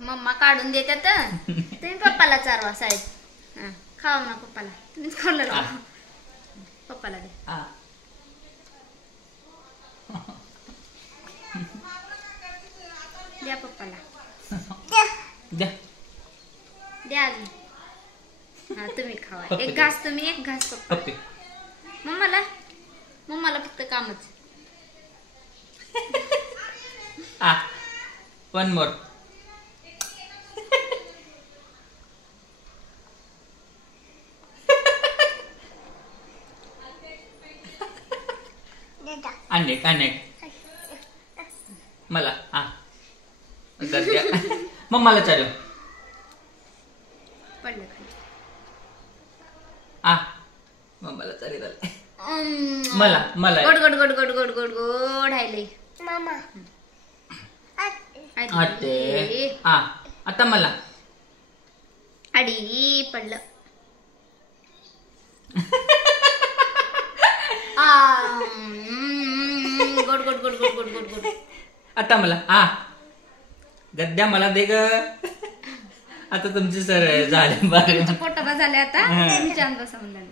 Mamma काढून देतात तुम्ही पप्पाला चारवा साहेब. खावा ना पप्पाला, तुम्हीच खाल्लं लावा पप्पाला दे. द्या पप्पाला द्या द्या अजून. हा तुम्ही खावा. एक घास तुम्ही, एक घास पप्पा. मम्माला मम्माला फक्त कामच. One more. अनेक अनेक मला मम्माला चालू पडलं मम्माला चालेल मला मला गोड गोड गोड गोड गोड गोड गोड हायले मामा. आता मला अडी पडलं. गोड गोड गोड गोड गोड गोड गोड. आता मला गद्द्या मला दे ग. आता तुमची सर झाले बारे पोटाबा झाले आता. छान बसा म्हणलं.